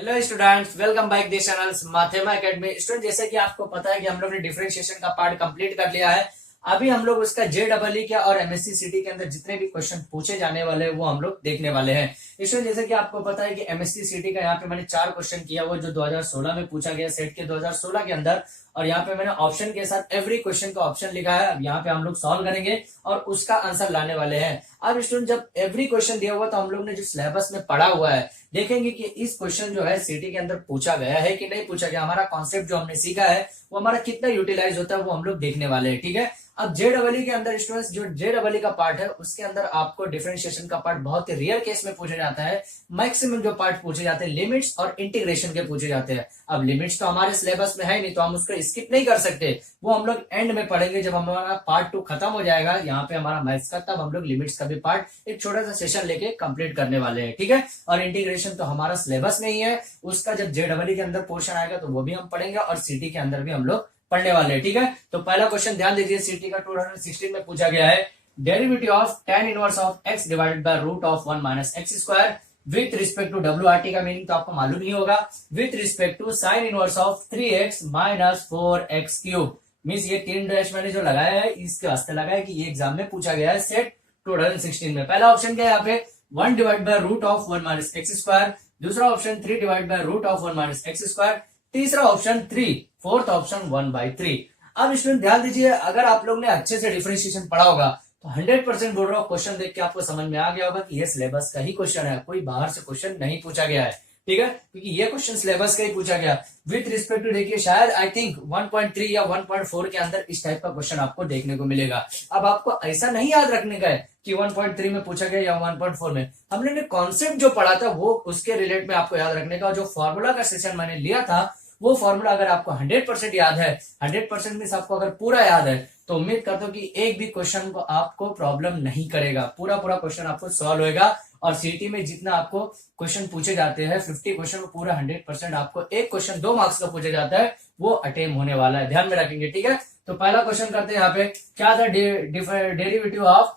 Hello students, welcome back this channel Mathema academy. Student, जैसे कि आपको पता है कि हम लोग ने डिफरेंशिएशन का पार्ट कंप्लीट कर लिया है। अभी हम लोग उसका JEE के और MSc सिटी के अंदर जितने भी क्वेश्चन पूछे जाने वाले हैं वो हम लोग देखने वाले हैं। स्टूडेंट, जैसे कि आपको पता है कि MSc सिटी का यहाँ पे मैंने 4 क्वेश्चन किया, वो जो 2016 में पूछा गया सेट के 2016 के अंदर, और यहाँ पे मैंने ऑप्शन के साथ एवरी क्वेश्चन का ऑप्शन लिखा है। अब यहाँ पे हम लोग सॉल्व करेंगे और उसका आंसर लाने वाले हैं। अब स्टूडेंट, जब एवरी क्वेश्चन दिया हुआ तो हम लोग ने जो सिलेबस में पढ़ा हुआ है देखेंगे कि इस क्वेश्चन जो है सिटी के अंदर पूछा गया है कि नहीं पूछा गया, हमारा कॉन्सेप्ट जो हमने सीखा है वो हमारा कितना यूटिलाइज होता है वो हम लोग देखने वाले हैं। ठीक है, अब JEE के अंदर स्टूडेंट्स जो JEE का पार्ट है उसके अंदर आपको डिफरेंशिएशन का पार्ट बहुत ही रेयर केस में पूछा जाता है। मैक्सिमम जो पार्ट पूछे जाते हैं लिमिट्स और इंटीग्रेशन के पूछे जाते हैं। अब लिमिट्स तो हमारे सिलेबस में है नहीं तो हम उसको स्किप नहीं कर सकते, वो हम लोग एंड में पढ़ेंगे जब हमारा पार्ट 2 खत्म हो जाएगा यहाँ पे हमारा मैथ्स का, तब हम लोग लिमिट्स का भी पार्ट एक छोटा सा सेशन लेके कंप्लीट करने वाले हैं। ठीक है, और इंटीग्रेशन तो हमारा सिलेबस में ही है, उसका जब JEE के अंदर पोर्शन आएगा तो वो भी हम पढ़ेंगे और सिटी के अंदर भी हम लोग पढ़ने वाले हैं। ठीक है, तो पहला क्वेश्चन ध्यान दीजिए, सिटी का 216 में पूछा गया है derivative of tan inverse of x divided by root of 1 minus x square with respect to WRT का मीनिंग तो आपको मालूम ही होगा, with respect to sine inverse of 3x minus 4x cube. Means ये 3 डैश मैंने जो लगाया है इसके वास्ते लगाया है कि ये एग्जाम में पूछा गया है सेट 2016 में। पहला ऑप्शन क्या है यहाँ पे 1 divide by root of 1 minus x square, दूसरा option 3 divide by root of 1 minus x square, तीसरा ऑप्शन 3, फोर्थ ऑप्शन 1/3। अब स्टूडेंट ध्यान दीजिए, अगर आप लोग ने अच्छे से डिफरेंशिएशन पढ़ा होगा तो 100% बोल रहा हूँ क्वेश्चन देख के आपको समझ में आ गया होगा कि ये सिलेबस का ही क्वेश्चन है, कोई बाहर से क्वेश्चन नहीं पूछा गया है। ठीक है, क्योंकि ये क्वेश्चन सिलेबस का ही पूछा गया। विथ रिस्पेक्ट टू देखिए शायद आई थिंक 1.3 या 1.4 के अंदर इस टाइप का क्वेश्चन आपको देखने को मिलेगा। अब आपको ऐसा नहीं याद रखने का है कि 1.3 में पूछा गया या 1.4 में, हमने कॉन्सेप्ट जो पढ़ा था वो उसके रिलेट में आपको याद रखने का। जो फॉर्मूला का सेशन मैंने लिया था वो फॉर्मूला अगर आपको 100% याद है, 100% मींस आपको अगर पूरा याद है, तो उम्मीद करता हूं कि एक भी क्वेश्चन को आपको प्रॉब्लम नहीं करेगा, पूरा क्वेश्चन आपको सॉल्व होएगा। और सीटी में जितना आपको क्वेश्चन पूछे जाते हैं 50 क्वेश्चन, पूरा 100% आपको एक क्वेश्चन 2 मार्क्स का पूछा जाता है वो अटेम्प्ट होने वाला है, ध्यान में रखेंगे। ठीक है, तो पहला क्वेश्चन करते हैं यहाँ पे, क्या था derivative of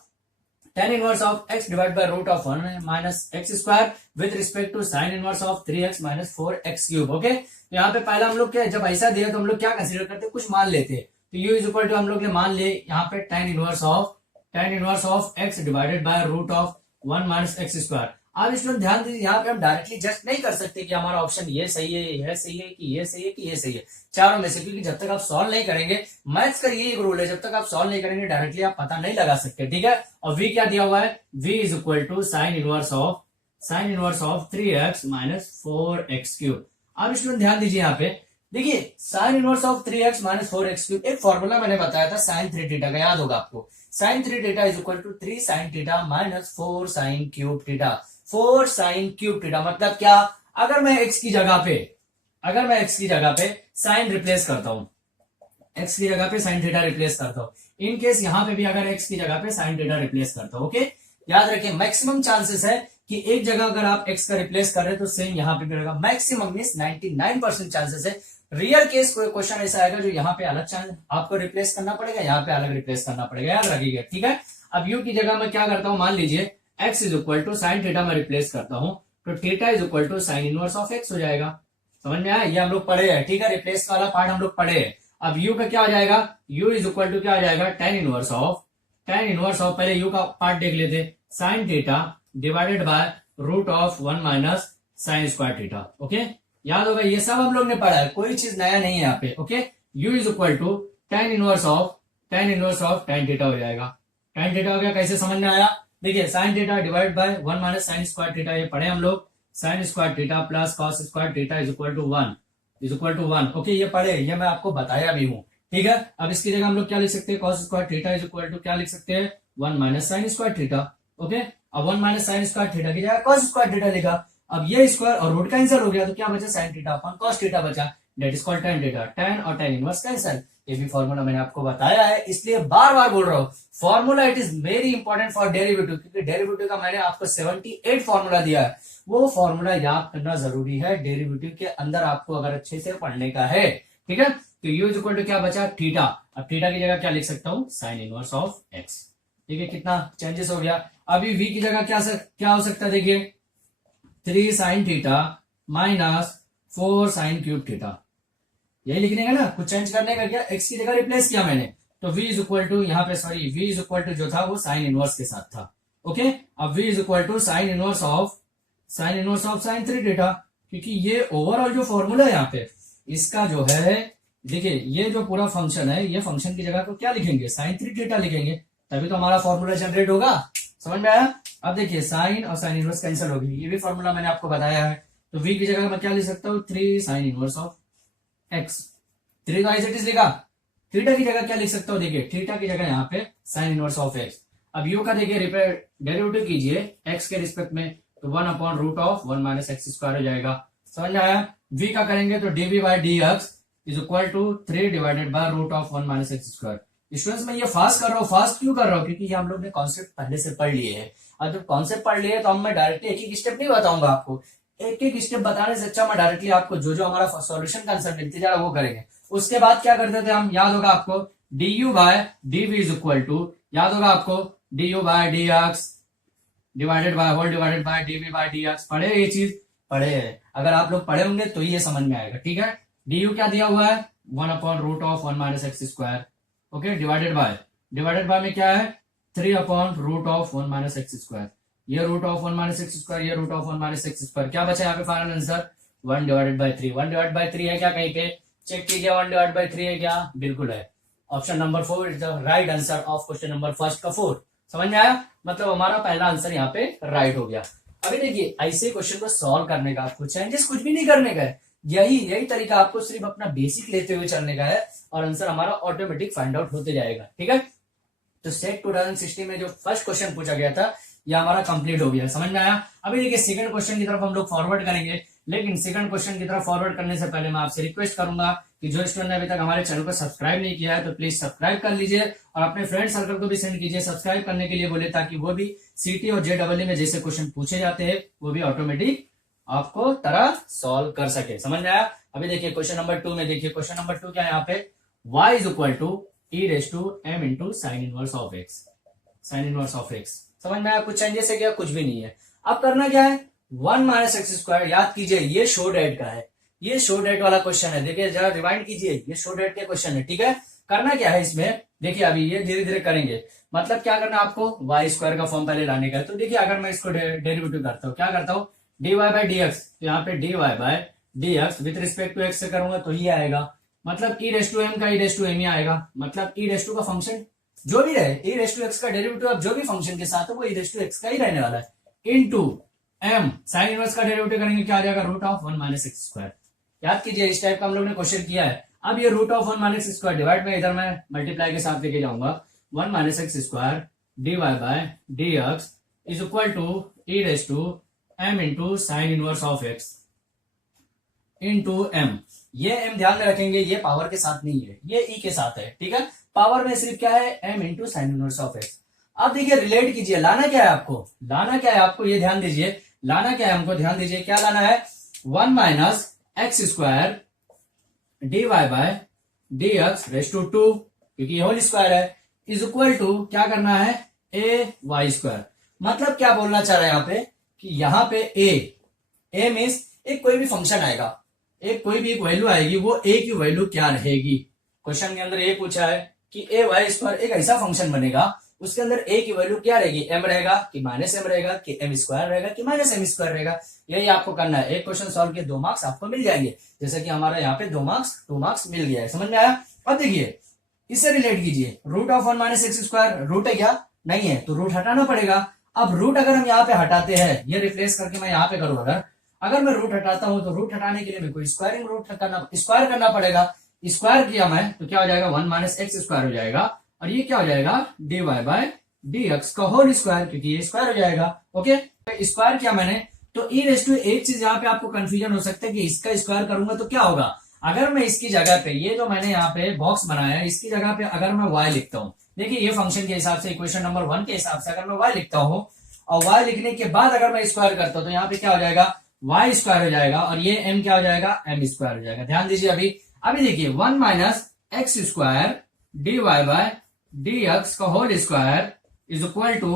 tan inverse of x divide by root of 1 minus x square with respect to sine inverse of 3x minus 4x cube. Okay, तो यहाँ पे पहला हम लोग क्या, जब ऐसा दिया तो हम लोग क्या कंसीडर करते हैं, कुछ मान लेते हैं। तो u इज इक्वल टू हम लोग ने मान लिए यहाँ पे tan inverse of x divided by root of 1 minus x square. अब इसमें ध्यान दीजिए, यहाँ पे हम डायरेक्टली जस्ट नहीं कर सकते कि हमारा ऑप्शन ये सही है, यह सही है, कि ये सही है, कि ये सही है, चारों में से, क्योंकि जब तक आप सॉल्व नहीं करेंगे, मैथ्स का ये एक रूल है, जब तक आप सॉल्व नहीं करेंगे डायरेक्टली आप पता नहीं लगा सकते। ठीक है, और v क्या दिया हुआ है, v is equal to sine inverse of 3x minus 4x cube. अब इसमें ध्यान दीजिए, यहाँ पे देखिए sine inverse of 3x minus 4x cube, एक फॉर्मूला मैंने बताया था साइन 3 थीटा का, याद होगा आपको। Sine 3 theta is equal to 3 sine theta minus 4 sine cube theta. 4 sine cube theta मतलब क्या, अगर मैं x की जगह पे साइन रिप्लेस करता हूं, x की जगह पे साइन थीटा रिप्लेस करता हूं, इन केस यहां पे भी अगर x की जगह पे साइन थीटा रिप्लेस करता हूं। ओके, याद रखिए मैक्सिमम चांसेस है कि एक जगह अगर आप x का रिप्लेस कर रहे हैं तो सेम यहां पे भी रहेगा, मैक्सिमम मींस 99% चांसेस है। रियल केस कोई क्वेश्चन ऐसा आएगा जो यहाँ पे अलग चांस आपको रिप्लेस करना पड़ेगा, यहाँ पे अलग रिप्लेस करना पड़ेगा, याद रखिएगा। ठीक है, अब u की जगह मैं क्या करता हूं, मान लीजिए x is equal to sine theta में रिप्लेस करता हूं तो theta is equal to sine inverse of x हो जाएगा। समझ में आया, ये हम लोग पढ़े हैं। ठीक है, रिप्लेस वाला पार्ट हम लोग पढ़े हैं। अब u का क्या हो जाएगा, u इज इक्वल टू क्या हो जाएगा, tan इनवर्स ऑफ, पहले u का पार्ट देख लेते, sine theta divided by root of 1 minus sine square theta. Okay, याद होगा, ये सब हम लोग ने पढ़ा है, कोई चीज नया नहीं है यहाँ पे। Okay, u is equal to tan inverse of tan theta हो जाएगा। tan थीटा हो गया, कैसे समझ में आया, देखिए sine theta divide by 1 minus sine square theta, ये पढ़े हम लोग, sine square theta plus cos square theta is equal to 1। Okay, ये पढ़े, ये मैं आपको बताया भी हूँ। ठीक है, अब इसकी जगह हम लोग क्या लिख सकते हैं, cos square theta is equal to क्या लिख सकते हैं, 1 minus sine square theta. Okay, अब 1 माइनस साइन स्क्वायर थीटा की जगह कॉस स्क्वायर थीटा लिखा। अब ये स्क्वायर और रूट कैंसिल हो गया तो क्या बचा, sine theta upon cos theta बचा, that is called tan theta. tan और tan इनवर्स कैंसिल, ये भी फॉर्मूला मैंने आपको बताया है, इसलिए बार बार बोल रहा हूँ formula it is very important for derivative, क्योंकि डेरिवेटिव का मैंने आपको 78 फॉर्मूला दिया है, वो फॉर्मूला याद करना जरूरी है डेरिवेटिव के अंदर आपको अगर अच्छे से पढ़ने का है। ठीक है, तो u इज इक्वल टू क्या बचा, थीटा। अब थीटा की जगह क्या लिख सकता हूँ, साइन इनवर्स ऑफ x। ठीक है, कितना चेंजेस हो गया। अभी v की जगह क्या हो सकता है, देखिए 3 sine theta minus 4 sine cube theta. यही लिखने का ना, कुछ चेंज करने का क्या, एक्स की जगह रिप्लेस किया मैंने, तो v इज इक्वल टू यहाँ पे sorry v is equal to जो था वो साइन इनवर्स के साथ था। ओके, अब v is equal to sine inverse of sine 3 theta, क्योंकि ये ओवरऑल जो फॉर्मूला है यहाँ पे इसका जो है, देखिए ये जो पूरा फंक्शन है, ये फंक्शन की जगह को क्या लिखेंगे, साइन 3 थीटा लिखेंगे, तभी तो हमारा फॉर्मूला जनरेट होगा। समझ में आया? अब देखिए साइन और साइन इनवर्स कैंसिल हो गई, ये भी फॉर्मूला मैंने आपको बताया है, तो v की जगह मैं क्या लिख सकता हूँ, 3 साइन इनवर्स ऑफ एक्स। 3 का एज इट इज लिखा, थीटा की जगह क्या लिख सकता हूँ, देखिए थीटा की जगह यहाँ पे साइन इनवर्स ऑफ एक्स। अब यू का देखिए डेरिवेटिव कीजिए एक्स के रिस्पेक्ट में, तो 1/√1 माइनस एक्स स्क्वायर हो जाएगा। समझ में आया? v का करेंगे तो dv by d x is equal to 3 divided by √1 minus x square. Students मैं ये फास्ट कर रहा हूँ, फास्ट क्यों कर रहा हूँ, क्योंकि ये हम लोग ने कॉन्सेप्ट पहले से पढ़ लिए हैं, और जब कॉन्सेप्ट पढ़ लिए तो हम मैं डायरेक्टली एक एक स्टेप नहीं बताऊंगा आपको, एक एक स्टेप बताने से अच्छा मैं डायरेक्टली आपको जो जो हमारा सॉल्यूशन कंसेप्ट मिलते जा रहा है वो करेंगे। उसके बाद क्या करते थे हम, याद होगा आपको, du by dv is equal to, याद होगा आपको, du by dx divided by whole divided by dv by dx। पढ़े ये चीज? पढ़े हैं, अगर आप लोग पढ़े होंगे तो ये समझ में आएगा। ठीक है, du क्या दिया हुआ है, 1/√1 minus x square. Okay, divided bye में क्या है, 3/√1 माइनस एक्स स्क्वायर। ये √1 माइनस एक्स स्क्वायर, ये √1 माइनस एक्स स्क्वायर, क्या बचा यहाँ पे फाइनल आंसर, 1/3। 1/3 है क्या कहीं पे, चेक कीजिए 1/3 है क्या, बिल्कुल है। Option number 4 is the right answer of question number first का 4। समझ में आया? मतलब हमारा पहला आंसर यहाँ पे राइट हो गया। अभी देखिए ऐसे क्वेश्चन को सॉल्व करने का आपको चेंजेस कुछ भी नहीं करने का है, यही तरीका आपको सिर्फ अपना बेसिक लेते हुए चलने का है, और आंसर हमारा ऑटोमेटिक फाइंड आउट होते जाएगा। ठीक है, तो सेट 2016 में जो फर्स्ट क्वेश्चन पूछा गया था ये हमारा कंप्लीट हो गया। समझ में आया? अभी देखिए सेकंड क्वेश्चन की तरफ हम लोग फॉरवर्ड करेंगे, लेकिन सेकंड क्वेश्चन की तरफ फॉरवर्ड करने से पहले मैं आपसे रिक्वेस्ट करूंगा कि जो स्टूडेंट ने अभी तक हमारे चैनल को सब्सक्राइब नहीं किया है तो प्लीज सब्सक्राइब कर लीजिए, और अपने फ्रेंड सर्कल को भी सेंड कीजिए सब्सक्राइब करने के लिए बोले, ताकि वो भी सीटी और जेडब्ल्यू में जैसे क्वेश्चन पूछे जाते हैं वो भी ऑटोमेटिक आपको तरह सॉल्व कर सके। समझ में आया? अभी देखिए क्वेश्चन नंबर 2 में, देखिए क्वेश्चन नंबर 2 क्या है यहाँ पे, y is equal to e⁻m into sine inverse of x. Sine inverse of x, समझ में आया? कुछ चेंजेस है क्या, कुछ भी नहीं है। अब करना क्या है, 1 माइनस एक्स स्क्वायर, याद कीजिए ये शो डेट का है, ये शो डेट वाला क्वेश्चन है। देखिए जरा रिवाइंड कीजिए, ये शो डेट के क्वेश्चन है। ठीक है, करना क्या है इसमें, देखिए अभी ये धीरे धीरे करेंगे, मतलब क्या करना आपको, वाई स्क्वायर का फॉर्म पहले लाने का है। तो देखिए अगर मैं इसको डेरिवेटिव करता हूँ, क्या करता हूँ, dy बाई डी एक्स, तो यहाँ पे dy by d x with respect to x से करूंगा तो ये आएगा, मतलब e⁻m का e⁻m ही आएगा, मतलब e⁻ का फंक्शन जो भी रहे, e⁻x का डेरिवेटिव अब जो भी फंक्शन के साथ है वो e⁻x का ही रहने वाला है, इनटू m साइन इनवर्स का डेरिवेटिव करेंगे क्या आ जाएगा, √1 माइनस एक्स स्क्वायर। याद कीजिए इस टाइप का हम लोग ने क्वेश्चन किया है। अब ये √1 माइनस एक्स स्क्वायर डिवाइड में इधर मैं मल्टीप्लाई के साथ लेके जाऊंगा, 1 minus x square dy by d x is equal to e⁻m into sine inverse of x into m। ये m ध्यान में रखेंगे, ये पावर के साथ नहीं है, ये e के साथ है। ठीक है, पावर में सिर्फ क्या है, m into sine inverse of x. अब देखिए रिलेट कीजिए, लाना क्या है आपको, लाना क्या है आपको, ये ध्यान दीजिए, लाना क्या है हमको, ध्यान दीजिए क्या लाना है, 1 minus x square dy by d x raise to 2, क्योंकि ये होल स्क्वायर है, इज इक्वल टू क्या करना है, a वाई स्क्वायर। मतलब क्या बोलना चाह रहा है यहाँ पे, कि यहाँ पे a मीन्स एक कोई भी फंक्शन आएगा, एक कोई भी एक वैल्यू आएगी, वो a की वैल्यू क्या रहेगी। क्वेश्चन के अंदर ये पूछा है कि a वाई स्क्वायर एक ऐसा फंक्शन बनेगा, उसके अंदर a की वैल्यू क्या रहेगी, m रहेगा कि माइनस m रहेगा कि m स्क्वायर रहेगा कि माइनस m स्क्वायर रहेगा। यही आपको करना है, एक क्वेश्चन सॉल्व किए 2 मार्क्स आपको मिल जाएंगे, जैसे कि हमारा यहाँ पे 2 मार्क्स मिल गया है। समझ में आया? अब देखिए इससे रिलेट कीजिए, √1 माइनस एक्स स्क्वायर रूट है क्या, नहीं है, तो रूट हटाना पड़ेगा। अब रूट अगर हम यहाँ पे हटाते हैं, ये रिप्लेस करके मैं यहाँ पे करूँ, अगर मैं रूट हटाता हूं तो रूट हटाने के लिए मेरे को स्क्वायरिंग रूट स्क्वायर करना पड़ेगा। स्क्वायर किया मैं तो क्या हो जाएगा, 1 माइनस एक्स स्क्वायर हो जाएगा, और ये क्या हो जाएगा, dy बाय डी एक्स का होल स्क्वायर, क्योंकि ये स्क्वायर हो जाएगा। ओके, स्क्वायर किया मैंने, तो एक चीज यहाँ पे आपको कंफ्यूजन हो सकता है कि इसका स्क्वायर करूंगा तो क्या होगा। अगर मैं इसकी जगह पे, ये जो मैंने यहाँ पे बॉक्स बनाया है, इसकी जगह पे अगर मैं y लिखता हूँ, देखिए ये फंक्शन के हिसाब से इक्वेशन नंबर 1 के हिसाब से अगर मैं y लिखता हूँ, और y लिखने के बाद अगर मैं स्क्वायर करता हूँ तो यहाँ पे क्या हो जाएगा, y स्क्वायर हो जाएगा, और ये m क्या हो जाएगा, m स्क्वायर हो जाएगा। ध्यान दीजिए अभी देखिए 1 minus x square dy by d x का whole square is equal to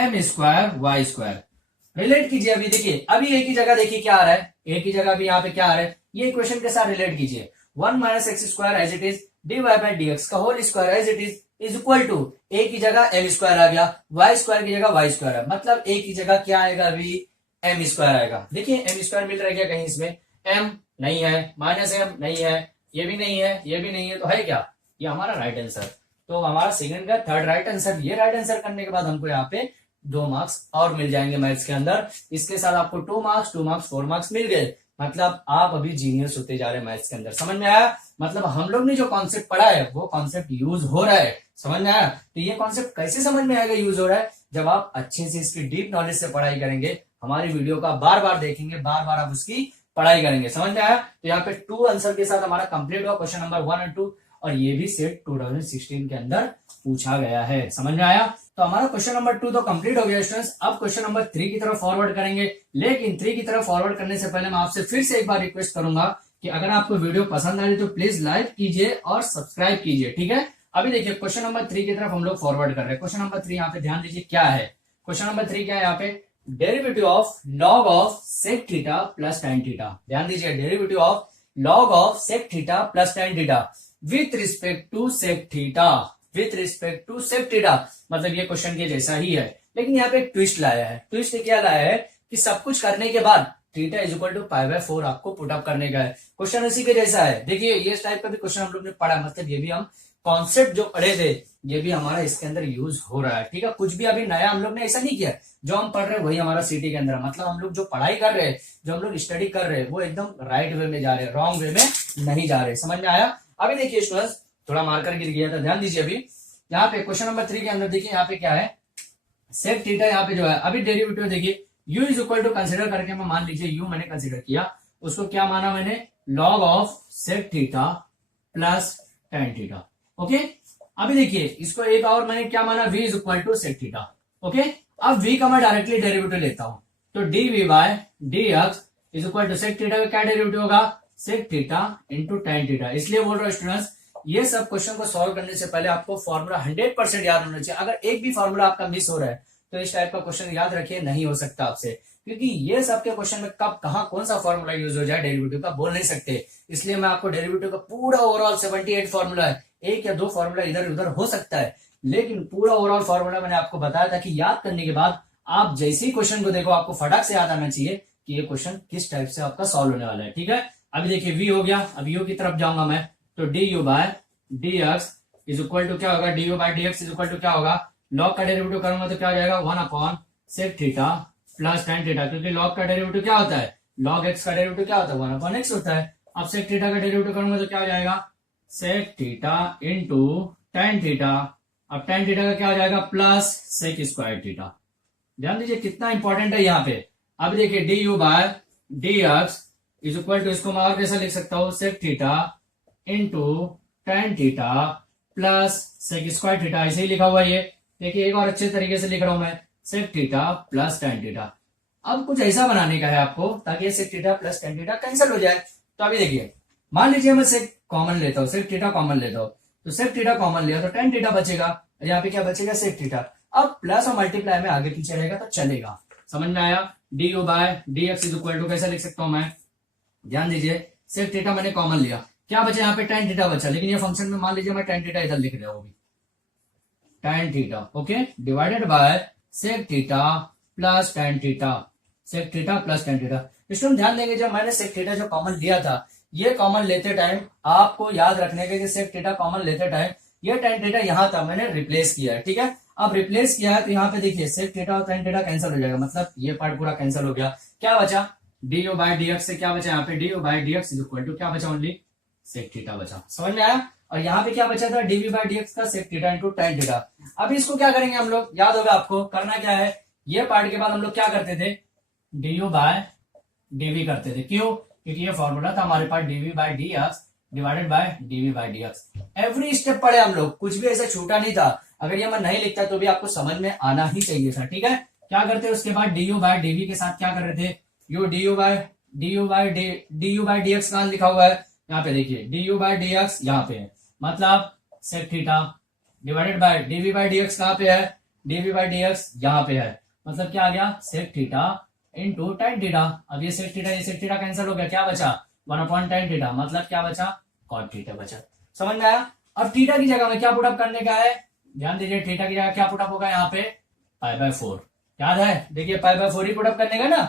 m square y square. Relate कीजिए। अभी देखिए, अभी ए की जगह देखिए क्या आ रहा है, ए की जगह अभी यहाँ पे क्या आ रहा है, ये इक्वेशन के साथ रिलेट कीजिए। 1 minus x square as it is d y by d x का whole square as it is equal to a की जगह एल स्क्वायर आ गया, वाई स्क्वायर की जगह वाई स्क्वायर है, मतलब ए की जगह क्या आएगा अभी एम स्क्वायर आएगा। देखिए एम स्क्वायर मिल रहा है क्या कहीं इसमें, एम नहीं है, माइनस एम नहीं है, ये भी नहीं है, ये भी नहीं है, तो है क्या, ये हमारा राइट आंसर। तो हमारा सेकंड का थर्ड राइट आंसर, ये राइट आंसर करने के बाद हमको यहाँ पे 2 मार्क्स और मिल जाएंगे मैथ्स के अंदर। इसके साथ आपको 2 मार्क्स 2 मार्क्स 4 मार्क्स मिल गए, मतलब आप अभी जीनियस होते जा रहे हैं मैथ्स के अंदर। समझ में आया, मतलब हम लोग ने जो कॉन्सेप्ट पढ़ा है वो कॉन्सेप्ट यूज हो रहा है। समझ में आया, तो ये कॉन्सेप्ट कैसे समझ में आएगा यूज हो रहा है, जब आप अच्छे से इसकी डीप नॉलेज से पढ़ाई करेंगे, हमारी वीडियो का बार बार देखेंगे, बार बार आप उसकी पढ़ाई करेंगे। समझ में आया, तो यहाँ पे 2 आंसर के साथ हमारा कंप्लीट हुआ क्वेश्चन नंबर 1 और 2, और ये भी सेट 2016 के अंदर पूछा गया है। समझ में आया, तो हमारा क्वेश्चन नंबर 2 तो कंप्लीट हो गया स्टूडेंट्स। अब क्वेश्चन नंबर 3 की तरफ फॉरवर्ड करेंगे, लेकिन 3 की तरफ फॉरवर्ड करने से पहले मैं आपसे फिर से एक बार रिक्वेस्ट करूंगा कि अगर आपको वीडियो पसंद आ रही तो प्लीज लाइक कीजिए और सब्सक्राइब कीजिए, ठीक है। अभी देखिए क्वेश्चन नंबर 3 की तरफ हम लोग फॉरवर्ड कर रहे हैं। क्वेश्चन नंबर 3 यहाँ पे ध्यान दीजिए क्या है। क्वेश्चन नंबर 3 क्या है यहाँ पे, derivative of log of sec theta plus tan theta. ध्यान दीजिए, derivative of log of sec theta plus tan theta with respect to sec theta, with respect to sec theta, मतलब ये क्वेश्चन के जैसा ही है, लेकिन यहाँ पे एक ट्विस्ट लाया है। ट्विस्ट क्या लाया है कि सब कुछ करने के बाद थीटा इज इक्वल टू π/4 आपको पुट अप करने का है। क्वेश्चन इसी के जैसा है। देखिए ये टाइप का भी क्वेश्चन हम लोग ने पढ़ा, मतलब ये भी हम कॉन्सेप्ट जो पढ़े थे ये भी हमारा इसके अंदर यूज हो रहा है, ठीक है। कुछ भी अभी नया हम लोग ने ऐसा नहीं किया, जो हम पढ़ रहे हैं वही हमारा सीटी के अंदर, मतलब हम लोग जो पढ़ाई कर रहे हैं, जो हम लोग स्टडी कर रहे हैं, वो एकदम राइट वे में जा रहे हैं, रॉन्ग वे में नहीं जा रहे। समझ में आया। अभी देखिए स्टूडेंट्स, थोड़ा मार्कर गिर गया था, ध्यान दीजिए। अभी यहाँ पे क्वेश्चन नंबर 3 के अंदर देखिए यहाँ पे क्या है, सेक थीटा यहाँ पे जो है, अभी डेरिवेटिव देखिए u is equal to consider करके मैं मान लीजिए u मैंने कंसिडर किया, उसको क्या माना मैंने, log of sec theta plus tan theta. Okay, अभी देखिए इसको एक और मैंने क्या माना, v is equal to sec theta. Okay, अब v का मैं डायरेक्टली डेरिवेटिव लेता हूं, तो dv by dx is equal to sec theta का क्या डेरिवेटिव होगा, sec theta into tan theta. इसलिए बोल रहा हूं स्टूडेंट्स, ये सब क्वेश्चन को सॉल्व करने से पहले आपको फॉर्मूला 100% याद होना चाहिए। अगर एक भी फॉर्मूला आपका मिस हो रहा है तो इस टाइप का क्वेश्चन याद रखिए नहीं हो सकता आपसे, क्योंकि ये सबके क्वेश्चन में कब कहां कौन सा फॉर्मूला यूज हो जाए डेरिवेटिव का बोल नहीं सकते। इसलिए मैं आपको डेरिवेटिव का पूरा ओवरऑल 78 फॉर्मूला है, एक या दो फॉर्मूला इधर उधर हो सकता है, लेकिन पूरा ओवरऑल फॉर्मूला मैंने आपको बताया था कि याद करने के बाद आप जैसे ही क्वेश्चन को देखो आपको फटाक से याद आना चाहिए कि ये क्वेश्चन किस टाइप से आपका सॉल्व होने वाला है, ठीक है। अभी देखिए v हो गया, अब u की तरफ जाऊंगा मैं, तो du by dx is equal to क्या होगा, du by dx is equal to क्या होगा, लॉग का डेरिवेटिव करूंगा तो क्या हो जाएगा 1 upon sec theta plus tan theta, क्योंकि लॉग का डेरिवेटिव क्या होता है, लॉग x का डेरिवेटिव क्या होता है 1 अपॉन x होता है। अब सेक थीटा का डेरिवेटिव करूंगा तो क्या हो जाएगा, sec theta into tan theta, अब tan थीटा का क्या हो जाएगा प्लस सेक स्क्वायर थीटा। ध्यान दीजिए कितना इंपॉर्टेंट है यहाँ पे। अब देखिए du by dx is equal to, इसको मैं और कैसा लिख सकता हूँ, sec theta into tan theta plus sec square theta, ऐसे ही लिखा हुआ है ये। देखिए एक और अच्छे तरीके से लिख रहा हूं मैं, sec theta plus tan theta. अब कुछ ऐसा बनाने का है आपको ताकि sec theta plus tan theta cancel हो जाए। तो अभी देखिए मान लीजिए मैं सेक कॉमन लेता हूँ, सेक थीटा कॉमन लेता हूँ, तो सेक थीटा कॉमन लिया तो tan थीटा बचेगा, यहाँ पे क्या बचेगा, सेक थीटा। अब प्लस और मल्टीप्लाई में आगे पीछे रहेगा तो चलेगा। समझ में आया। du by dx is equal to कैसे लिख सकता हूं मैं, ध्यान दीजिए सेक थीटा मैंने कॉमन लिया, क्या बचा यहाँ पे tan थीटा बचा, लेकिन ये फंक्शन में मान लीजिए मैं tan थीटा इधर लिख रहा हूं, tan theta okay, divided by sec theta plus tan theta, sec theta plus tan theta. इसमें ध्यान देंगे जब मैंने सेक थीटा जो कॉमन लिया था, ये कॉमन लेते टाइम आपको याद रखने के सेक थीटा कॉमन लेते टाइम ये tan थीटा यहाँ था मैंने रिप्लेस किया है, ठीक है। अब रिप्लेस किया है तो यहाँ पे देखिए सेक थीटा और tan थीटा कैंसिल हो जाएगा, मतलब ये पार्ट पूरा कैंसिल हो गया। क्या बचा, du बाय dx से क्या बचा, यहाँ पे du by dx is equal to क्या बचा, ओनली सेक थीटा बचा। समझ में आया। और यहाँ पे क्या बचा था, dv बाय dx का sec theta into tan theta. अभी इसको क्या करेंगे हम लोग, याद होगा आपको करना क्या है, ये पार्ट के बाद हम लोग क्या करते थे, du बाय dv करते थे, क्यों, क्योंकि ये फॉर्मूला था हमारे पास dv by dx divided by dv by dx। Every step पढ़े हम लोग, कुछ भी ऐसा छूटा नहीं था। अगर ये मैं नहीं लिखता तो भी आपको समझ में आना ही चाहिए था, ठीक है। क्या करते हैं उसके बाद du बाय dv के साथ क्या कर रहे थे, यो du बाय dx कहां लिखा हुआ है, यहाँ पे देखिए du बाय dx यहाँ पे है, मतलब sec theta divided by dv by dx कहां पे है, dv बाय dx यहाँ पे है, मतलब क्या आ गया, sec theta into tan theta. अब ये सेक थीटा कैंसिल हो गया, क्या बचा 1/tan थीटा, मतलब क्या बचा कॉट थीटा बचा। समझ में आया। अब थीटा की जगह में क्या पुटअप करने का है, ध्यान दीजिए, थीटा की जगह क्या पुटअप होगा यहाँ पे π/4, याद है, देखिए π/4 ही पुटअप करने का ना,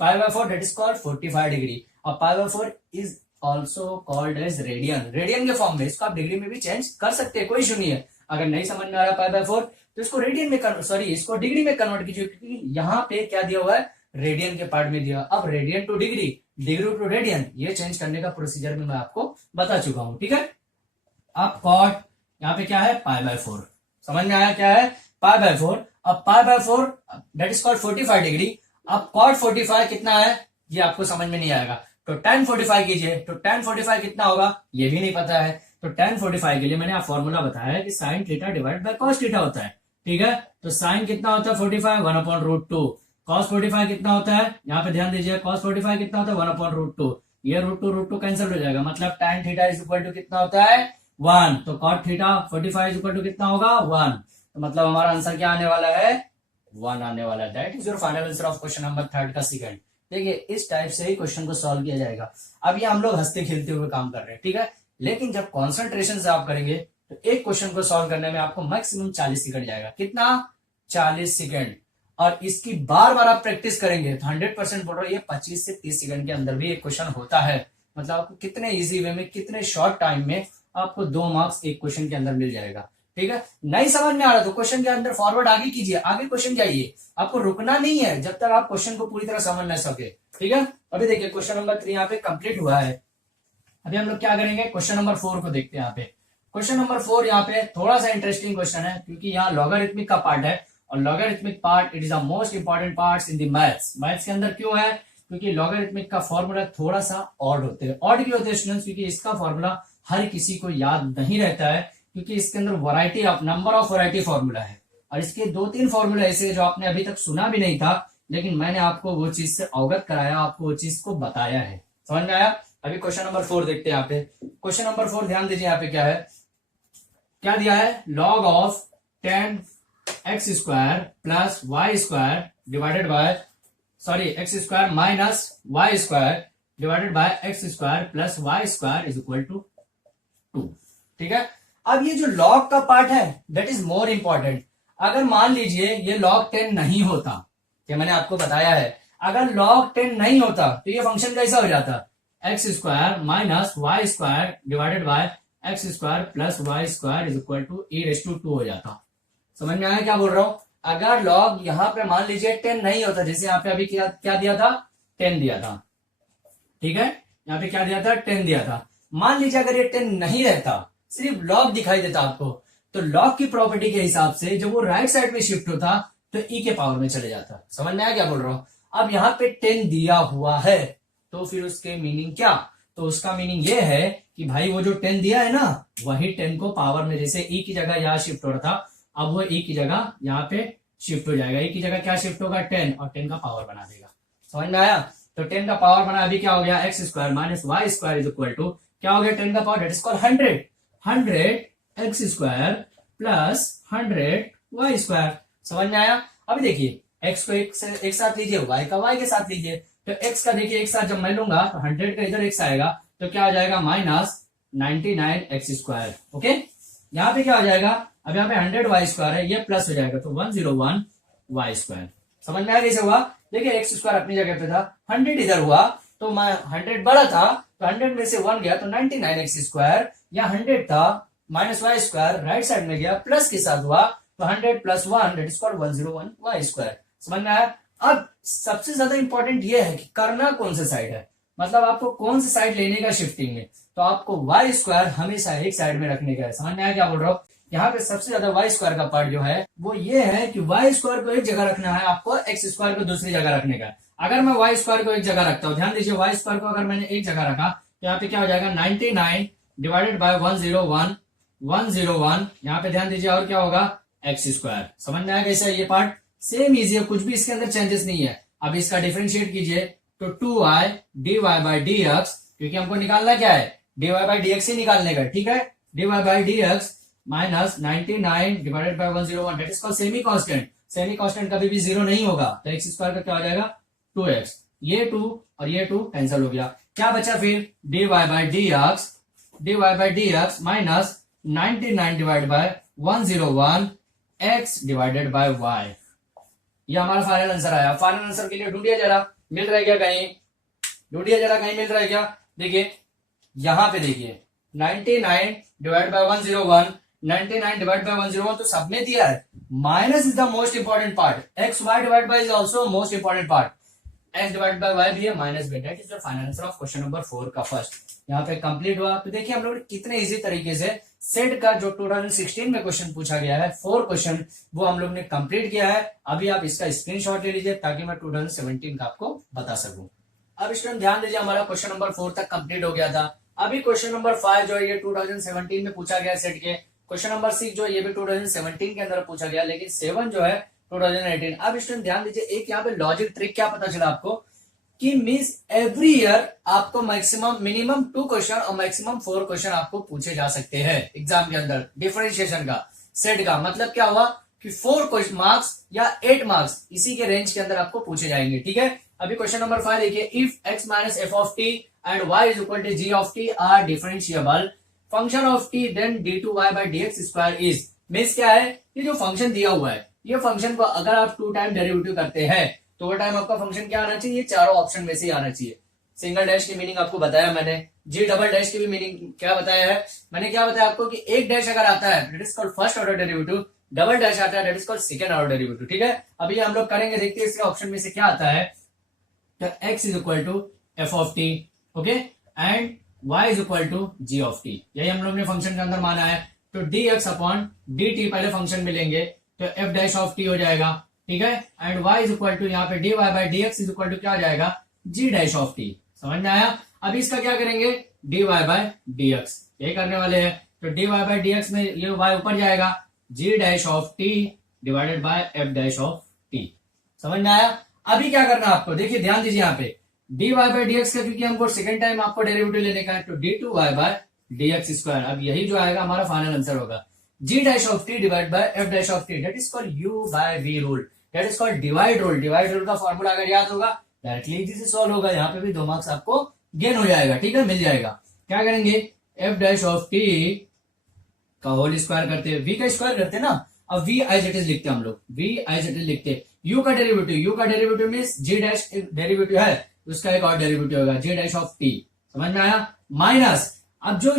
π/4 दैट इज कॉल्ड 45 डिग्री। और π/4 is also called as radian, radian के फॉर्म में, इसको आप डिग्री में भी चेंज कर सकते हैं, कोई इशू नहीं है। अगर नहीं समझ में आ रहा π/4 तो इसको रेडियन में सॉरी इसको डिग्री में कन्वर्ट कीजिए, क्योंकि यहाँ पे क्या दिया हुआ है, रेडियन के पार्ट में दिया। अब radian to degree, degree to radian, ये चेंज करने का प्रोसीजर में मैं आपको बता चुका हूं, ठीक है। अब कॉट यहाँ पे क्या है π/4, समझ में आया क्या है π/4। अब π/4 दैट इज कॉल्ड 45 डिग्री। अब कॉट 45 कितना है ये आपको समझ में नहीं आएगा, तो tan 45 कीजिए, तो tan 45 कितना होगा ये भी नहीं पता है, तो tan 45 के लिए मैंने आप फॉर्मूला बताया है कि sin theta divide bye cos theta होता है, ठीक है। तो sin कितना होता है 45, 1/√2। cos 45 कितना होता है, यहाँ पे ध्यान दीजिए, cos 45 कितना होता है 1/√2, ये √2 कैंसिल हो जाएगा, मतलब tan थीटा इज इक्वल टू कितना होता है 1, तो cot theta 45 is equal to कितना होगा 1, तो मतलब हमारा आंसर क्या आने वाला है 1 आने वाला है। That is your final answer of question number 3 का सेकंड। देखिए इस टाइप से ही क्वेश्चन को सॉल्व किया जाएगा। अब ये हम लोग हंसते खेलते हुए काम कर रहे हैं, ठीक है, लेकिन जब कॉन्सेंट्रेशन से आप करेंगे तो एक क्वेश्चन को सॉल्व करने में आपको मैक्सिमम 40 सेकंड जाएगा, कितना 40 सेकंड। और इसकी बार बार आप प्रैक्टिस करेंगे तो 100% बोल रहा हूं ये 25 से 30 सेकंड के अंदर भी एक क्वेश्चन होता है। मतलब आपको कितने इजी वे में, कितने शॉर्ट टाइम में आपको 2 मार्क्स एक क्वेश्चन के अंदर मिल जाएगा, ठीक है। नहीं समझ में आ रहा तो क्वेश्चन के अंदर फॉरवर्ड आगे कीजिए, आगे क्वेश्चन जाइए, आपको रुकना नहीं है जब तक आप क्वेश्चन को पूरी तरह समझ न सके, ठीक है। अभी देखिए क्वेश्चन नंबर 3 यहाँ पे कंप्लीट हुआ है। अभी हम लोग क्या करेंगे, क्वेश्चन नंबर 4 को देखते हैं। यहाँ पे क्वेश्चन नंबर 4 यहाँ पे थोड़ा सा इंटरेस्टिंग क्वेश्चन है, क्योंकि यहाँ लॉगरिथमिक का पार्ट है, और logarithmic part it is the most important part in the maths. Maths के अंदर क्यों है, क्योंकि लॉगरिथमिक का फॉर्मूला थोड़ा सा ऑड होते हैं। ऑड क्यों होते हैं स्टूडेंट्स, क्योंकि इसका फॉर्मूला हर किसी को याद नहीं रहता है, क्योंकि इसके अंदर variety of number of variety formula है, और इसके 2-3 फॉर्मूला ऐसे जो आपने अभी तक सुना भी नहीं था, लेकिन मैंने आपको वो चीज से अवगत कराया, आपको वो चीज को बताया है। समझ में आया। अभी क्वेश्चन नंबर 4 देखते हैं। यहाँ पे क्वेश्चन नंबर 4 ध्यान दीजिए, यहाँ पे क्या है, क्या दिया है, log of 10x² plus y² divided by x² minus y² divided by x² plus y² is equal to 2, ठीक है। अब ये जो log का पार्ट है दैट इज मोर इंपॉर्टेंट। अगर मान लीजिए ये log 10 नहीं होता, क्या मैंने आपको बताया है, अगर log 10 नहीं होता तो ये फंक्शन कैसा हो जाता, x² minus y² divided by x² plus y² is equal to e⁻² हो जाता। समझ में आया क्या बोल रहा हूं। अगर log यहां पे मान लीजिए 10 नहीं होता, जैसे यहाँ पे अभी क्या दिया था 10 दिया था, ठीक है, यहाँ पे क्या दिया था 10 दिया था। मान लीजिए अगर ये 10 नहीं रहता, सिर्फ log दिखाई देता आपको, तो log की प्रॉपर्टी के हिसाब से जब वो राइट साइड में शिफ्ट होता तो e के पावर में चले जाता। समझ में आया क्या बोल रहा हूं। अब यहाँ पे 10 दिया हुआ है, तो फिर उसके मीनिंग क्या, तो उसका मीनिंग ये है कि भाई वो जो 10 दिया है ना, वही 10 को पावर में, जैसे e की जगह यहाँ शिफ्ट हो रहा था, अब वो e की जगह यहाँ पे शिफ्ट हो जाएगा, e की जगह क्या शिफ्ट होगा 10, और 10 का पावर बना देगा। समझ में आया। तो 10 का पावर बना, अभी क्या हो गया x² minus y² is equal to क्या हो गया 10 का power that is called 100 x² plus 100 y²। समझ में आया। अभी देखिए x को एक साथ लीजिए, y का y के साथ लीजिए, तो x का देखिए एक साथ जब मैं लूंगा तो 100 का इधर x आएगा, तो क्या हो जाएगा माइनस 99x²। ओके, यहाँ पे क्या हो जाएगा, अब यहाँ पे 100y² है, ये प्लस हो जाएगा, तो 101y²। समझ में आया कैसे हुआ। देखिए x² अपनी जगह पे था, 100 इधर हुआ, तो मैं 100 बड़ा था तो 100 में से 1 गया तो 99x², या 100 था माइनस y² राइट साइड में गया, प्लस के साथ हुआ, तो 100 plus 1 that is called 101y²। समझ में आया। अब सबसे ज्यादा इंपॉर्टेंट ये है कि करना कौन सा साइड है, मतलब आपको कौन सी साइड लेने का शिफ्टिंग में, तो आपको y² हमेशा एक साइड में रखने का है। समझ में आया क्या बोल रहा हूँ। यहाँ पे सबसे ज्यादा y² का पार्ट जो है वो ये है कि y² को एक जगह रखना है, आपको x² को दूसरी जगह रखने का। अगर मैं y² को एक जगह रखता हूँ, ध्यान दीजिए y² को अगर मैंने एक जगह रखा तो यहाँ पे क्या हो जाएगा 99 डिवाइडेड बाय 101 यहाँ पे ध्यान दीजिए, और क्या होगा x²। समझ में आया कैसे ये पार्ट, सेम इजी है, कुछ भी इसके अंदर चेंजेस नहीं है। अब इसका डिफरेंशिएट कीजिए तो 2y dy/dx, क्योंकि हमको निकालना क्या है dy/dx ही निकालने का, ठीक है, dy/dx minus 99 divided by 101 that is called semi constant. Semi constant कभी भी जीरो नहीं होगा, तो एक्स स्क्वायर का क्या हो जाएगा 2x, ये 2 और ये 2 कैंसिल हो गया, क्या बचा फिर dy by d x minus 99 divide by 101 x divided bye y। ये हमारा फाइनल आंसर आया। फाइनल आंसर के लिए ढूंढिए जरा, मिल रहा है क्या कहीं, ढूंढिए जरा कहीं मिल रहा है क्या। देखिए यहां पे देखिए 99 डिवाइड बाय 101, 99 डिवाइड बाय 101 तो सब में दिया है, minus is the most important part, x y divide by is also most important part, x divide by y भी है माइनस भी, that is your final answer of question number 4 का first यहाँ पे कंप्लीट हुआ। तो देखिए हम लोग ने कितने इजी तरीके से सेट का जो 2016 में क्वेश्चन पूछा गया है 4 क्वेश्चन वो हम लोग ने कंप्लीट किया है। अभी आप इसका स्क्रीनशॉट ले लीजिए ताकि मैं 2017 का आपको बता सकूं। अब स्टूडेंट ध्यान दीजिए, हमारा क्वेश्चन नंबर 4 तक कंप्लीट हो गया था। अभी क्वेश्चन नंबर 5 जो है ये 2017 में पूछा गया सेट के, क्वेश्चन नंबर 6 जो है ये भी 2017 के अंदर पूछा गया, लेकिन 7 जो है 2018। अब स्टूडेंट ध्यान दीजिए, एक यहाँ पे लॉजिक ट्रिक क्या पता चला आपको कि मींस एवरी ईयर आपको मैक्सिमम मिनिमम 2 क्वेश्चन और मैक्सिमम 4 क्वेश्चन आपको पूछे जा सकते हैं एग्जाम के अंदर डिफरेंशिएशन का सेट का। मतलब क्या हुआ कि 4 मार्क्स या 8 मार्क्स इसी के रेंज के अंदर आपको पूछे जाएंगे, ठीक है। अभी क्वेश्चन नंबर 5 देखिए, if x minus f of t and y is equal to g of t are differentiable function of t then d2y by d x square is. Means क्या है, ये जो फंक्शन दिया हुआ है ये फंक्शन को अगर आप 2 टाइम डेरिवेटिव करते हैं तो वो टाइम आपका फंक्शन क्या आना चाहिए, ये चारों ऑप्शन में से ही आना चाहिए। सिंगल डैश की मीनिंग आपको बताया मैंने, जी डबल डैश की भी मीनिंग क्या बताया है मैंने, क्या बताया आपको कि एक डैश अगर आता है that is called first order derivative, double dash आता है that is called second order derivative, ठीक है। अभी हम लोग करेंगे, देखते हैं इसके ऑप्शन में से क्या आता है। तो x is equal to f of t, okay, and y is equal to g of t, यही हम लोग ने फंक्शन के अंदर माना है। तो dx अपॉन dt पहले फंक्शन में लेंगे तो f डैश ऑफ टी हो जाएगा, ठीक है, and y is equal to यहाँ पे dy by d x is equal to क्या हो जाएगा g डैश ऑफ टी। समझ में आया। अभी इसका क्या करेंगे dy बाई डी एक्स, यही करने वाले हैं। तो dy बाई डी एक्स में ये y ऊपर जाएगा, g dash of T divided by f dash of T. समझ में आया। अभी क्या करना है आपको, देखिए ध्यान दीजिए यहाँ पे dy बाई डी एक्स का क्योंकि हमको सेकंड टाइम आपको डेरिवेटिव लेने का है, तो d2y by d x square, अब यही जो आएगा हमारा फाइनल आंसर होगा g dash of t divide by f dash of t, that is called u by v rule, that is called divide rule. Divide rule का formula अगर याद होगा डायरेक्टली इजी से सॉल्व होगा, यहाँ पे भी 2 मार्क्स आपको गेन हो जाएगा, ठीक है, मिल जाएगा। क्या करेंगे f डैश ऑफ टी का होल स्क्वायर करते हैं, v का स्क्वायर करते हैं ना, अब v एज इट इज लिखते हैं हम लोग, v एज इट इज लिखते हैं। u का derivative means g dash derivative है, उसका एक और डेरिवेटिव होगा g डैश ऑफ t। समझ में आया। माइनस अब जो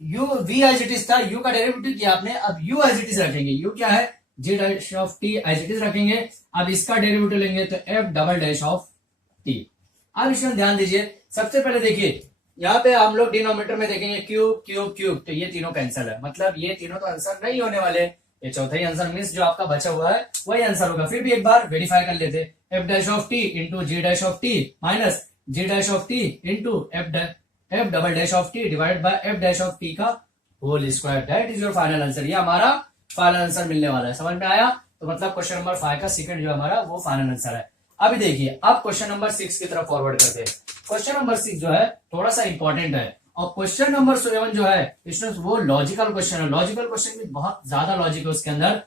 u v as it is था, u का डेरिवेटिव किया आपने, अब u एज इट इज रखेंगे, u क्या है g dash of t as it is रखेंगे। अब इसका डेरिवेटिव लेंगे तो f double dash of t। अब इसमें ध्यान दीजिए, सबसे पहले देखिए यहाँ पे हम लोग डिनोमिनेटर में देखेंगे क्यूब क्यूब क्यूब, तो ये तीनों कैंसिल है, मतलब ये तीनों तो आंसर नहीं होने वाले, ये चौथा ही आंसर मींस जो आपका बचा हुआ है वही आंसर होगा। फिर भी एक बार वेरीफाई कर लेते, f dash of t into g dash of t minus g dash of t into f double dash of t divide by f dash of t का whole square, that is your final answer. ये हमारा final answer मिलने वाला है। समझ में आया। तो मतलब क्वेश्चन नंबर 5 का सेकंड जो हमारा वो फाइनल आंसर है। अभी देखिए अब क्वेश्चन नंबर 6 की तरफ फॉरवर्ड करते हैं। क्वेश्चन नंबर 6 जो है थोड़ा सा इंपॉर्टेंट है, और क्वेश्चन नंबर 7 जो है स्टूडेंट्स वो लॉजिकल क्वेश्चन है। लॉजिकल क्वेश्चन में बहुत ज्यादा लॉजिक है उसके अंदर।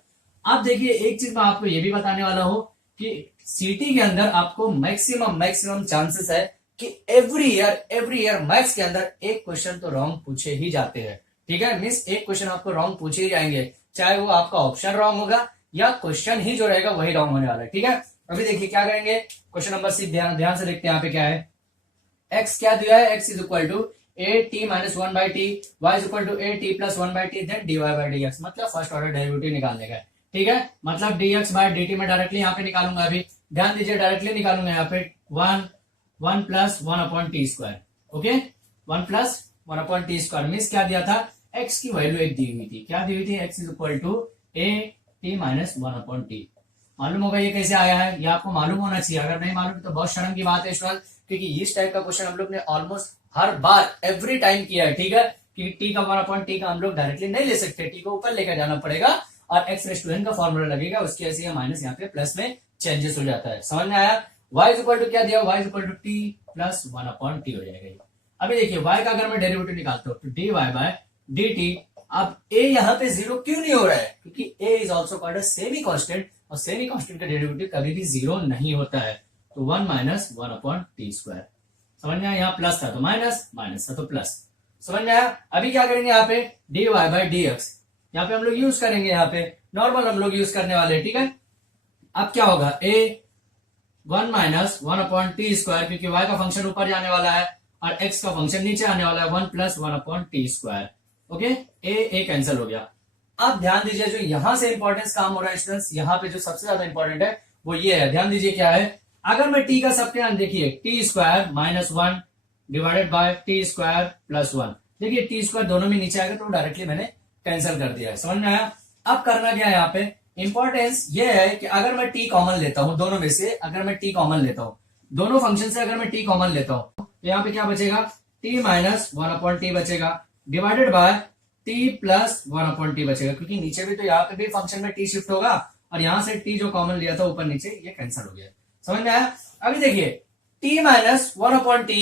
अब देखिए एक चीज मैं आपको ये भी बताने वाला हूं कि सीटी के अंदर आपको मैक्सिमम चांसेस है कि एवरी ईयर मैथ्स के अंदर एक क्वेश्चन तो रॉन्ग पूछे ही जाते हैं, ठीक है। मींस एक क्वेश्चन आपको रॉन्ग पूछे ही जाएंगे, चाहे वो आपका ऑप्शन रॉन्ग होगा या क्वेश्चन ही जो रहेगा वही रॉन्ग होने वाला है, ठीक है। अभी देखिए क्या करेंगे, क्वेश्चन नंबर 6 ध्यान से देखते हैं। यहाँ पे क्या है, x क्या दिया है, x is equal to a t minus 1 by t, y is equal to a t plus 1 by t, then d y by d x, मतलब फर्स्ट ऑर्डर डेरिवेटिव निकालने का है, ठीक है। मतलब d x by d t में directly यहाँ पे निकालूंगा। अभी ध्यान दीजिए डायरेक्टली निकालूंगा यहाँ पे 1 plus 1 upon T square, okay, 1 plus 1 upon T square means क्या दिया था, x की वैल्यू एक दी हुई थी, क्या दी हुई थी, x is equal to a t minus 1 upon t. मालूम होगा ये कैसे आया है, ये आपको मालूम होना चाहिए। अगर नहीं मालूम तो बहुत शर्म की बात है स्टूडेंट, क्योंकि इस टाइप का क्वेश्चन हम लोग ने ऑलमोस्ट हर बार एवरी टाइम किया है, ठीक है। कि टी का 1 अपॉन टी का हम लोग डायरेक्टली नहीं ले सकते, टी को ऊपर लेकर जाना पड़ेगा और एक्स रेस टू एन का फॉर्मूला लगेगा, उसकी ऐसे माइनस यहाँ पे प्लस में चेंजेस हो जाता है। समझ में आया। y इज इक्वल टू क्या दिया, y is equal to t plus 1 upon t हो जाएगा। अभी देखिए y का अगर मैं डेरिवेटिव निकालता हूँ तो d y by d t. अब a यहाँ पे 0 क्यों नहीं हो रहा है, क्योंकि a is also called a semi constant, और सेमी कांस्टेंट का डेरिवेटिव कभी भी जीरो नहीं होता है। तो 1 माइनस 1/t²। समझ में आया, यहाँ प्लस था तो माइनस, माइनस था तो प्लस। समझ में आया। अभी क्या करेंगे यहाँ पे dy/dx, यहाँ पे हम लोग यूज करेंगे, यहाँ पे नॉर्मल हम लोग यूज करने वाले हैं, ठीक है। अब क्या होगा a 1 माइनस 1/t², क्योंकि y का फंक्शन ऊपर जाने वाला है और x का फंक्शन नीचे आने वाला है, 1 plus 1/t²। Okay, a cancel हो गया। अब ध्यान दीजिए, जो यहां से इंपॉर्टेंस काम हो रहा है स्टूडेंट्स, यहाँ पे जो सबसे ज्यादा इंपॉर्टेंट है वो ये है। ध्यान दीजिए क्या है, अगर मैं t का सब्टेंड देखिए t² minus 1 divided by t² plus 1, देखिए t² दोनों में नीचे आएगा तो डायरेक्टली मैंने कैंसिल कर दिया है। समझ में आया। अब करना क्या है, यहाँ पे इंपॉर्टेंस ये है कि अगर मैं t कॉमन लेता हूं दोनों में से, अगर मैं t कॉमन लेता हूं दोनों फंक्शन से, अगर मैं t कॉमन लेता हूं तो यहाँ पे क्या बचेगा, t माइनस 1/t बचेगा divided by t plus 1/t बचेगा, क्योंकि नीचे भी तो यहाँ पे भी फंक्शन में t शिफ्ट होगा और यहां से t जो कॉमन लिया था ऊपर नीचे ये कैंसिल हो गया। समझ में आया। अभी देखिए t minus 1/t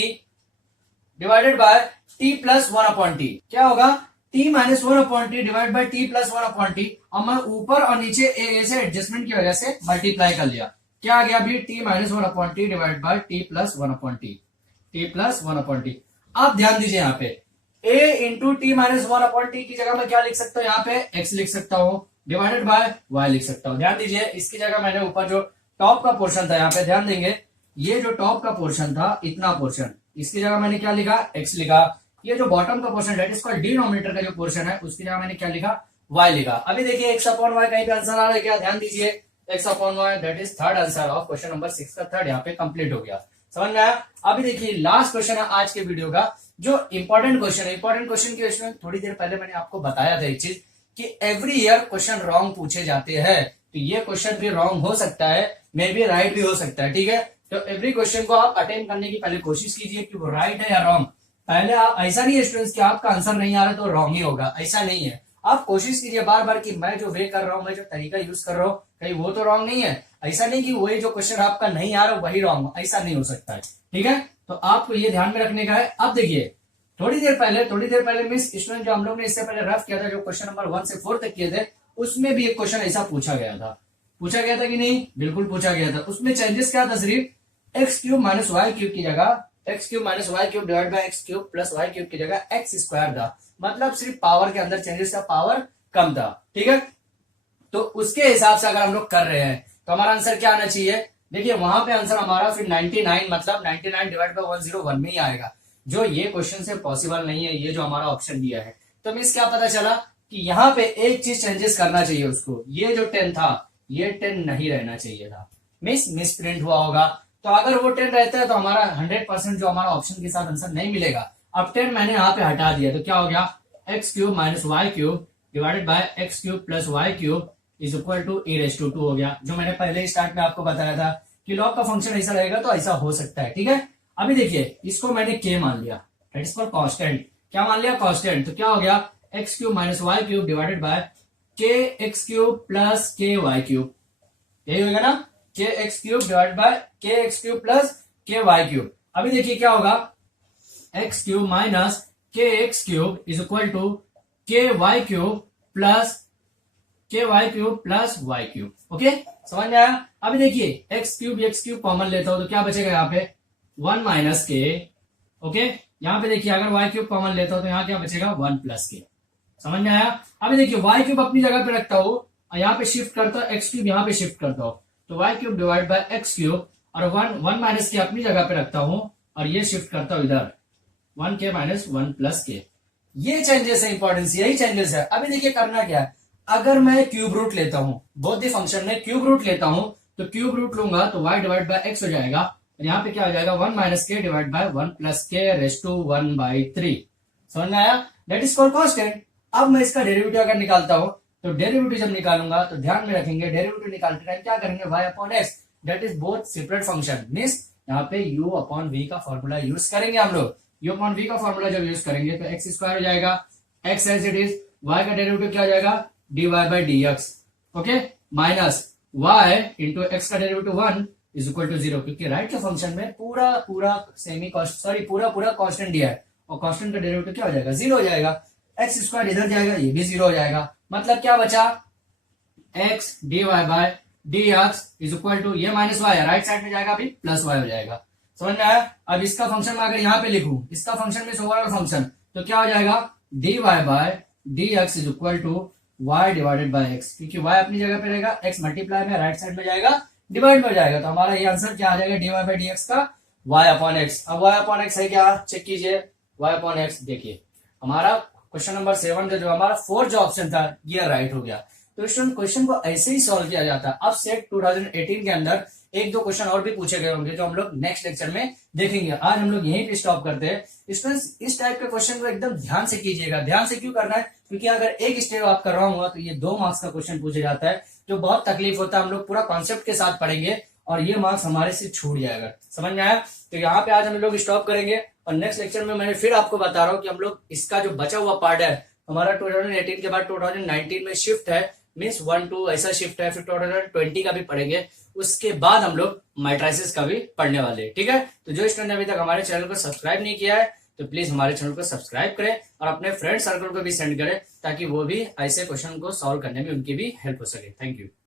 divided by t plus 1/t क्या होगा, t minus 1/t divide by t plus 1/t, और मैं ऊपर और नीचे a से एडजस्टमेंट की वजह से मल्टीप्लाई कर लिया, क्या आ गया अभी t minus 1/t divide by t plus 1/t। अब ध्यान दीजिए यहाँ पे a into T minus 1/t की जगह मैं क्या लिख सकता हूँ, यहाँ पे x लिख सकता हूँ डिवाइडेड बाय y लिख सकता हूँ। ध्यान दीजिए, इसकी जगह मैंने ऊपर जो टॉप का पोर्शन था, यहाँ पे ध्यान देंगे, ये जो टॉप का पोर्शन था इतना पोर्शन, इसकी जगह मैंने क्या लिखा, x लिखा। ये जो बॉटम का पोर्शन है इसका डिनोमिनेटर का जो पोर्शन है उसकी जगह मैंने क्या लिखा, y लिखा। अभी देखिए x/y कहीं पे आंसर आ रहा है क्या, ध्यान दीजिए x/y, that is third answer of question number 6 का थर्ड यहाँ पे कंप्लीट हो गया। समझ में आया। अभी देखिए लास्ट क्वेश्चन है आज के वीडियो का, जो इंपॉर्टेंट क्वेश्चन है। इंपॉर्टेंट क्वेश्चन के इसमें थोड़ी देर पहले मैंने आपको बताया था एक चीज कि एवरी ईयर क्वेश्चन रॉन्ग पूछे जाते हैं, तो ये क्वेश्चन भी रॉन्ग हो सकता है, मे बी राइट भी हो सकता है, ठीक है। तो एवरी क्वेश्चन को आप अटेंड करने की पहले कोशिश कीजिए कि वो राइट है या रॉन्ग। पहले आप, ऐसा नहीं है स्टूडेंट्स कि आपका आंसर नहीं आ रहा तो रॉन्ग ही होगा, ऐसा नहीं है। आप कोशिश कीजिए बार बार कि मैं जो वे कर रहा हूं, मैं जो तरीका यूज कर रहा हूं, कहीं वो तो रॉन्ग नहीं है। ऐसा नहीं कि वही जो क्वेश्चन आपका नहीं आ रहा वही रॉन्ग, ऐसा नहीं हो सकता है, ठीक है। तो आपको ये ध्यान में रखने का है। अब देखिए थोड़ी देर पहले मिस स्टूडेंट जो हम लोग ने इससे पहले रफ किया था, जो क्वेश्चन नंबर 1 से 4 तक किए थे, उसमें भी एक क्वेश्चन ऐसा पूछा गया था कि नहीं, बिल्कुल पूछा गया था। उसमें चेंजेस क्या था, सिर्फ x³ माइनस y³ की जगह x³ minus y³ divide by x³ plus y³ की जगह x² था, मतलब सिर्फ पावर के अंदर चेंजेस था, पावर कम था, ठीक है। तो उसके हिसाब से अगर हम लोग कर रहे हैं तो हमारा आंसर क्या आना चाहिए, देखिए वहां पे आंसर हमारा फिर 99, मतलब 99 डिवाइड बाय 101 में ही आएगा, जो ये क्वेश्चन से पॉसिबल नहीं है, ये जो हमारा ऑप्शन दिया है। तो मिस क्या पता चला कि यहाँ पे एक चीज चेंजेस करना चाहिए उसको, ये जो 10 था ये 10 नहीं रहना चाहिए था, मिस प्रिंट हुआ होगा। तो अगर वो 10 रहता है तो हमारा 100% जो हमारा ऑप्शन के साथ आंसर नहीं मिलेगा। अब 10 मैंने यहाँ पे हटा दिया तो क्या हो गया, x³ minus y³ divided by x³ plus y³ is equal to e⁻² हो गया, जो मैंने पहले स्टार्ट में आपको बताया था कि लॉग का फंक्शन ऐसा रहेगा तो ऐसा हो सकता है, ठीक है। अभी देखिए इसको मैंने k मान लिया, दैट इज फॉर कांस्टेंट। क्या मान लिया, कांस्टेंट। तो क्या हो गया, x³ minus y³ divided bye kx³ plus ky³, यही होगा ना, kx³ divided by kx³ plus ky³। अभी देखिए क्या होगा, x³ minus kx³ is equal to ky³ plus y³। Okay, समझ में आया। अभी देखिए x³ कॉमन लेता हूं तो क्या बचेगा, यहाँ पे 1 माइनस के। ओके, यहाँ पे देखिए अगर y³ कॉमन लेता हूं तो यहाँ क्या बचेगा, 1 प्लस के। समझ में आया। अभी देखिए y³ अपनी जगह पे रखता हूं और यहाँ पे शिफ्ट करता हूं, x³ यहाँ पे शिफ्ट करता हूं, तो y³ डिवाइड बाय x³ और 1 माइनस के अपनी जगह पे रखता हूं और ये शिफ्ट करता हूं इधर 1k माइनस 1 प्लस के। ये चेंजेस है, इंपॉर्टेंस यही चेंजेस है। अभी देखिए करना क्या है, अगर मैं क्यूब रूट लेता हूं, बोथ द फंक्शन में क्यूब रूट लेता हूं, तो क्यूब रूट लूंगा तो y डिवाइड बाय x हो जाएगा, और यहाँ पे क्या हो जाएगा 1 माइनस के डिवाइड बाय 1 प्लस के रेस टू 1/3। समझ में आया, दैट इज कॉल्ड कांस्टेंट। अब मैं इसका डेरिवेटिव अगर निकालता हूं तो डेरिवेटिव जब निकालूंगा तो ध्यान में रखेंगे, डेरिवेटिव निकालते टाइम क्या करेंगे, y upon x, that is both separate function, means यहाँ पे u अपॉन v का फॉर्मूला यूज करेंगे हम लोग। u अपॉन v का फॉर्मूला जब यूज करेंगे तो x² हो जाएगा, x as it is, y का डेरिवेटिव क्या हो जाएगा, dy by dx, okay, minus y into x का डेरिवेटिव 1 इज इक्वल टू 0, क्योंकि राइट के फंक्शन में पूरा सेमी कॉस्ट, सॉरी पूरा कांस्टेंट दिया है और कांस्टेंट का डेरिवेटिव क्या हो जाएगा, 0 हो जाएगा। x² इधर जाएगा, ये भी 0 हो जाएगा, मतलब क्या बचा, x dy by d x is equal to, ये माइनस वाई है, राइट साइड में जाएगा अभी प्लस वाई हो जाएगा। समझ में आया? अब इसका फंक्शन में अगर यहाँ पे लिखूं, इसका फंक्शन में ओवरऑल फंक्शन, तो क्या हो जाएगा, d y by d x is equal to y divided by x, क्योंकि वाई अपनी जगह पे रहेगा, एक्स मल्टीप्लाई में राइट साइड में जाएगा, डिवाइड में हो जाएगा, तो हमारा ये आंसर क्या आ जाएगा, d y by d x का वाई अपॉन एक्स। अब वाई अपॉन एक्स है क्या, चेक कीजिए, वाई अपॉन एक्स देखिए, हमारा क्वेश्चन नंबर 7 का जो हमारा 4 जो ऑप्शन था ये राइट हो गया। तो स्टूडेंट क्वेश्चन को ऐसे ही सॉल्व किया जाता है। अब सेट 2018 के अंदर एक दो क्वेश्चन और भी पूछे गए होंगे जो हम लोग नेक्स्ट लेक्चर में देखेंगे। आज हम लोग यहीं पे स्टॉप करते हैं। स्टूडेंट्स इस टाइप के क्वेश्चन को एकदम ध्यान से कीजिएगा। ध्यान से क्यों करना है, क्योंकि अगर एक स्टेप आप कर रहा हुआ तो ये 2 मार्क्स का क्वेश्चन पूछा जाता है, जो बहुत तकलीफ होता है। हम लोग पूरा कॉन्सेप्ट के साथ पढ़ेंगे और ये मार्क्स हमारे से छूट जाएगा। समझ में आया? तो यहाँ पे आज हम लोग स्टॉप करेंगे और नेक्स्ट लेक्चर में मैं फिर आपको बता रहा हूँ कि हम लोग इसका जो बचा हुआ पार्ट है हमारा 2018 के बाद 2019 में शिफ्ट है, मीन्स 1 2 ऐसा शिफ्ट है, फिर 2020 का भी पढ़ेंगे, उसके बाद हम लोग मैट्रिसेस का भी पढ़ने वाले हैं। ठीक है, तो जो स्टूडेंट अभी तक हमारे चैनल को सब्सक्राइब नहीं किया है तो प्लीज हमारे चैनल को सब्सक्राइब करें और अपने फ्रेंड सर्कल को भी सेंड करें ताकि वो भी ऐसे क्वेश्चन को सॉल्व करने में उनकी भी हेल्प हो सके। Thank you.